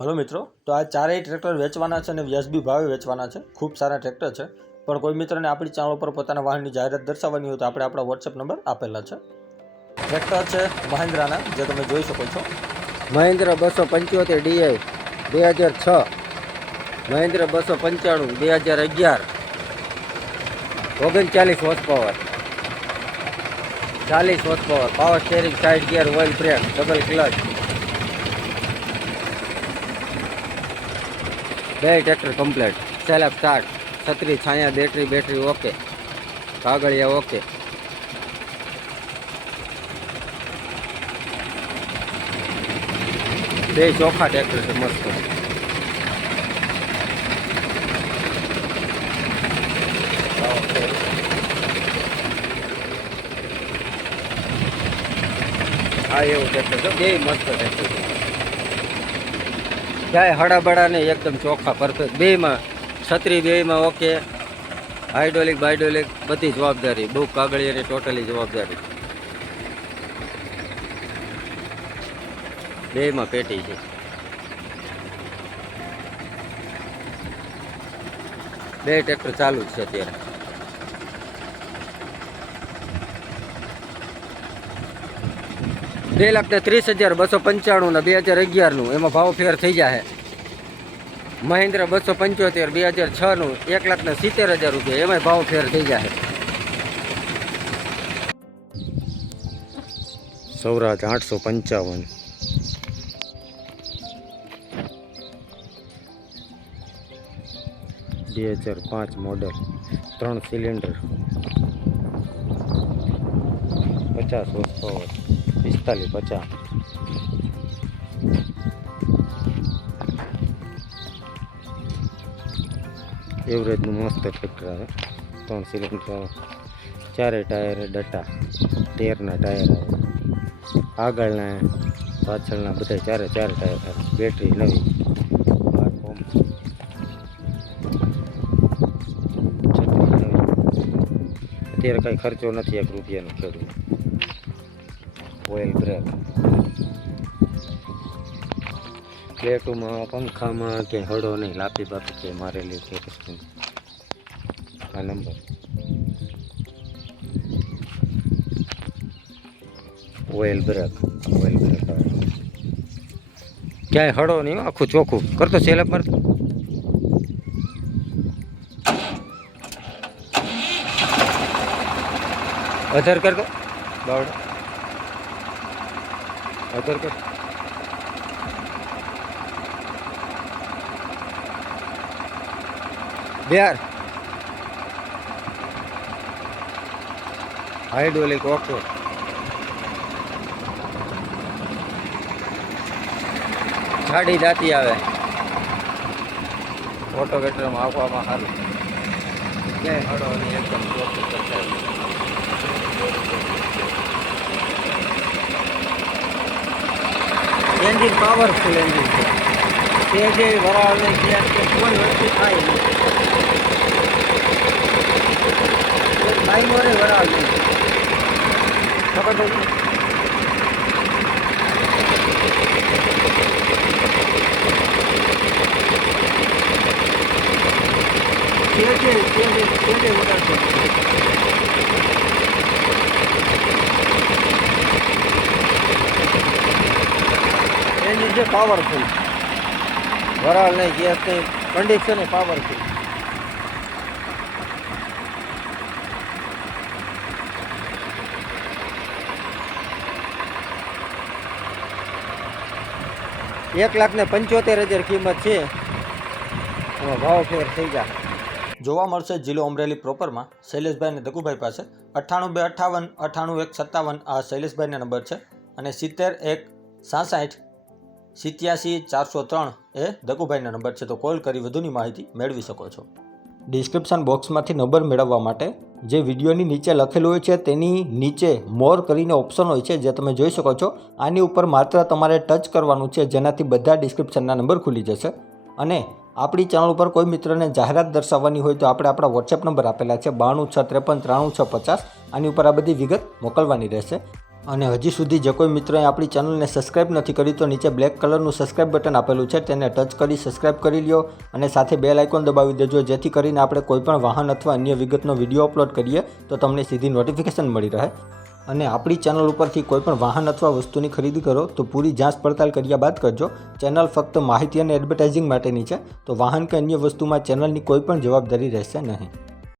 Hello મિત્રો, તો આ ચારેય ટ્રેક્ટર વેચવાના છે અને વ્યાજબી ભાવે વેચવાના છે. ખૂબ સારા ટ્રેક્ટર છે. પણ કોઈ મિત્રને આપણી ચેનલ પર પોતાના વાહનની જાહેરાત દર્શાવવાની હોય તો આપણે આપણા વોટ્સએપ નંબર આપેલા છે. ટ્રેક્ટર છે મહિન્દ્રાના, જે તમે જોઈ શકો છો. Mahindra 275 DI 2006, Mahindra 295 2011, 39 horse power, 40 horse power, power steering, side gear, oil brake, double clutch. બે ટ્રેક્ટર કમ્પ્લીટ, સેલ્ફ સ્ટાર્ટ, છત્રી છાયા, બેટરી ઓકે, કાગળિયા ઓકે. બે ચોખા ટ્રેક્ટર છે, મસ્ત. હા, એવું ટ્રેક્ટર છે, બે મસ્ત ટ્રેક્ટર છે. ક્યાંય હડાબડા નહીં, એકદમ ચોખ્ખા પરફેક્ટ. બેમાં છત્રી, બેમાં ઓકે, હાઇડ્રોલિક બાઇડ્રોલિક બધી જવાબદારી, બુક કાગળિયાની ટોટલી જવાબદારી. બેમાં પેટી છે. બે ટ્રેક્ટર ચાલુ જ છે અત્યારે. ₹2,30,295 ના 2011 એમાં ભાવ ફેર થઈ જાય. મહિન્દ્રા 275 2006 ₹1,70,000 એમાં ભાવ ફેર થઈ જાય. Swaraj 855 2005 model, 3 cylinder, 50 horse power, 45-50. એવરેજનું મસ્ત ટ્રેક્ટર આવે. 3 સિલિન્ડર, 4 ટાયર ડટા, 13ના ટાયર આવે. આગળના પાછળના બધા 4 ટાયર આવે. બેટરી નવી, અત્યારે કઈ ખર્ચો નથી, ₹1 ખેડૂત. ઓઇલ બ્રેક, પ્લેટોમાં પંખામાં કે હળો નહીં, લાપી બાપી કે મારેલી છે. આ નંબર ઓઇલ બ્રેક ક્યાંય હળો નહીં, આખું ચોખ્ખું કરતો સેલપ મારતો. અધર કરતો બાવડે, અધર કર. Bihar hydraulic okay. ગાડી જાતી આવે, ઓટોવેટરમાં આપવામાં સારું. ક્યાંય હળો નહીં, એકદમ ચોખ્ખું કરતા. એન્જિન પાવરફુલ એન્જિન છે. તે જેવી વરાળ નહીં, ગેસ કે કોઈ વસ્તુ થાય નહીં. લાઈનોરે વરાળ નહીં, ખબર પડી. એન્જિન છે પાવરફુલ, વરાળ નહીં, ગેસ નહીં, કન્ડિશન પાવરફુલ. ₹1,75,000 કિંમત છે, એમાં ભાવ ફેર થઈ જાય. જોવા મળશે જિલ્લો અમરેલી પ્રોપરમાં, શૈલેષભાઈ અને દકુભાઈ પાસે. 98 258 98 157 આ શૈલેષભાઈના નંબર છે, અને 71 67 87 403 એ દકુભાઈના નંબર છે. તો કોલ કરી વધુની માહિતી મેળવી શકો છો. ડિસ્ક્રિપ્શન બોક્સમાંથી નંબર મેળવવા માટે જે વિડીયોની નીચે લખેલું હોય છે તેની નીચે મોર કરીને ઓપ્શન હોય છે, જે તમે જોઈ શકો છો. આની ઉપર માત્ર તમારે ટચ કરવાનું છે, જેનાથી બધા ડિસ્ક્રિપ્શનના નંબર ખુલી જશે. અને આપણી ચેનલ ઉપર કોઈ મિત્રને જાહેરાત દર્શાવવાની હોય તો આપણે આપણા વોટ્સએપ નંબર આપેલા છે 92 653 93 650. આની ઉપર આ બધી વિગત મોકલવાની રહેશે. અને હજી સુધી જે કોઈ મિત્રોએ આપણી ચેનલને સબસ્ક્રાઇબ નથી કરી તો નીચે બ્લેક કલરનું સબસ્ક્રાઇબ બટન આપેલું છે, તેને ટચ કરી સબસ્ક્રાઇબ કરી લ્યો અને સાથે બેલ આઇકોન દબાવી દેજો, જેથી કરીને આપણે કોઈપણ વાહન અથવા અન્ય વિગતનો વિડીયો અપલોડ કરીએ તો તમને સીધી નોટિફિકેશન મળી રહે. અને આપણી ચેનલ ઉપરથી કોઈપણ વાહન અથવા વસ્તુની ખરીદી કરો તો પૂરી જાંચ પડતાલ કર્યા બાદ કરજો. ચેનલ ફક્ત માહિતી અને એડવર્ટાઇઝિંગ માટેની છે, તો વાહન કે અન્ય વસ્તુમાં ચેનલની કોઈ પણ જવાબદારી રહેશે નહીં.